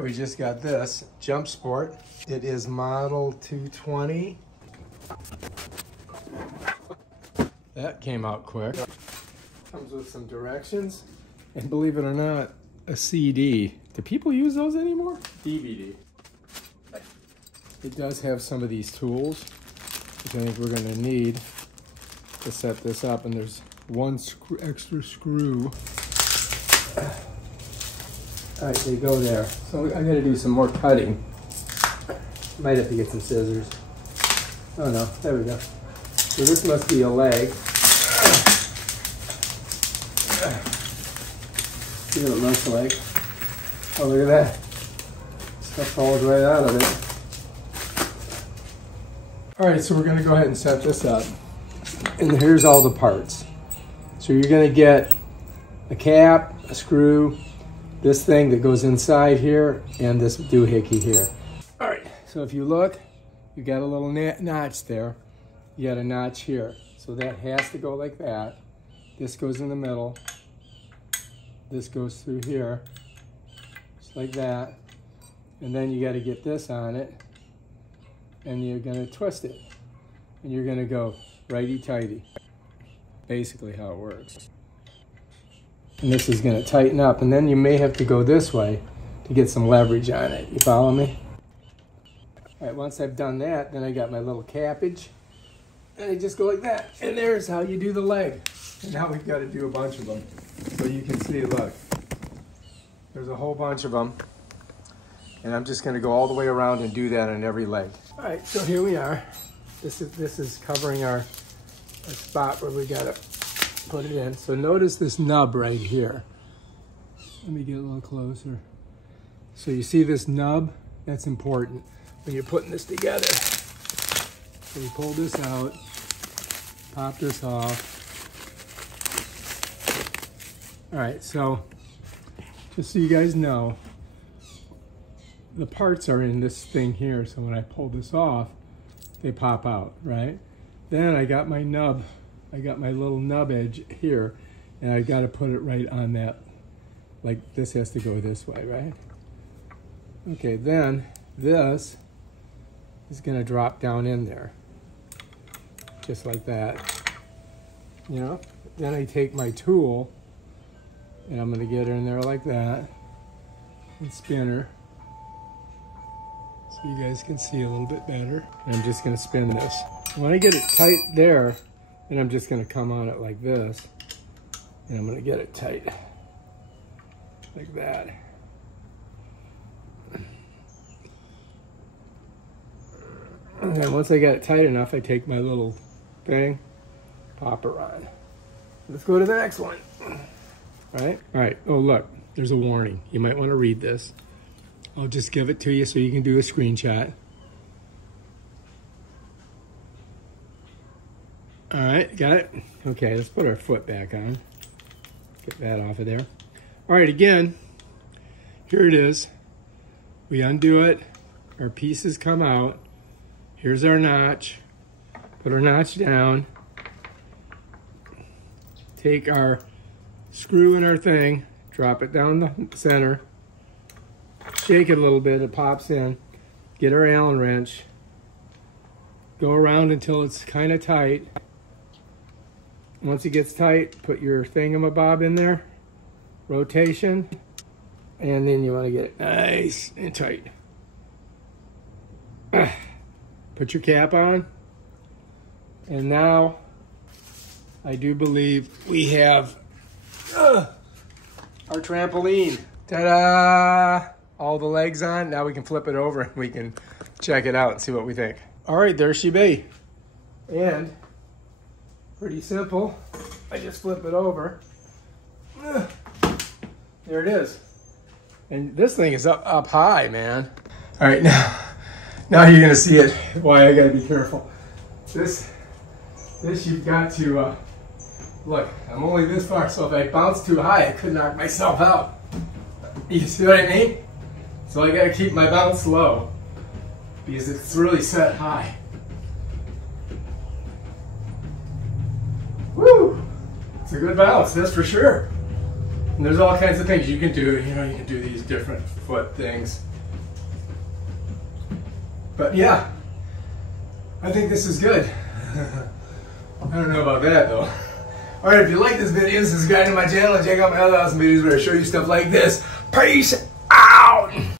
We just got this JumpSport. It is model 220. That came out quick. Comes with some directions, and believe it or not, a CD. Do people use those anymore? DVD. It does have some of these tools, which I think we're going to need to set this up, and there's one extra screw. All right, they go there. So I gotta do some more cutting. Might have to get some scissors. Oh no, there we go. So this must be a leg. See what it looks like. Oh, look at that. Stuff falls right out of it. All right, so we're gonna go ahead and set this up. And here's all the parts. So you're gonna get a cap, a screw, this thing that goes inside here, and this doohickey here. All right, so if you look, you got a little notch there. You got a notch here. So that has to go like that. This goes in the middle. This goes through here, just like that. And then you got to get this on it, and you're gonna twist it. And you're gonna go righty-tighty. Basically how it works. And this is going to tighten up, and then you may have to go this way to get some leverage on it. You follow me? All right, once I've done that, then I got my little cappage, and I just go like that. And there's how you do the leg. And now we've got to do a bunch of them. So you can see, look, there's a whole bunch of them. And I'm just going to go all the way around and do that on every leg. All right, so here we are. This is covering our spot where we got to put it in. So notice this nub right here. Let me get a little closer. So you see this nub? That's important when you're putting this together. So we pull this out, pop this off. All right, so just so you guys know, the parts are in this thing here. So when I pull this off, they pop out, right? Then I got my nub. I got my little nub edge here, and I got to put it right on that. Like this has to go this way, right? Okay, then this is going to drop down in there, just like that. You know? Then I take my tool, and I'm going to get her in there like that, and spin her, so you guys can see a little bit better. And I'm just going to spin this. When I get it tight there, and I'm just going to come on it like this, and I'm going to get it tight, like that. And then once I get it tight enough, I take my little thing, pop her on. Let's go to the next one. All right, oh look, there's a warning. You might want to read this. I'll just give it to you so you can do a screenshot. All right, got it? Okay, let's put our foot back on. Get that off of there. All right, again, here it is. We undo it, our pieces come out. Here's our notch. Put our notch down. Take our screw in our thing, drop it down the center. Shake it a little bit, it pops in. Get our Allen wrench. Go around until it's kind of tight. Once it gets tight, put your thingamabob in there, rotation, and then you want to get it nice and tight. Put your cap on, and now I do believe we have our trampoline. Ta-da! All the legs on. Now we can flip it over and we can check it out and see what we think. All right, there she be. And pretty simple. I just flip it over. There it is. And this thing is up high, man. All right, now you're gonna see it. Why I gotta be careful. This you've got to look. I'm only this far, so if I bounce too high, I could knock myself out. You see what I mean? So I gotta keep my bounce low because it's really set high. Woo! It's a good bounce, that's for sure. And there's all kinds of things you can do. You know, you can do these different foot things. But yeah, I think this is good. I don't know about that though. Alright, if you like this video, subscribe to my channel and check out my other awesome videos where I show you stuff like this. Peace out!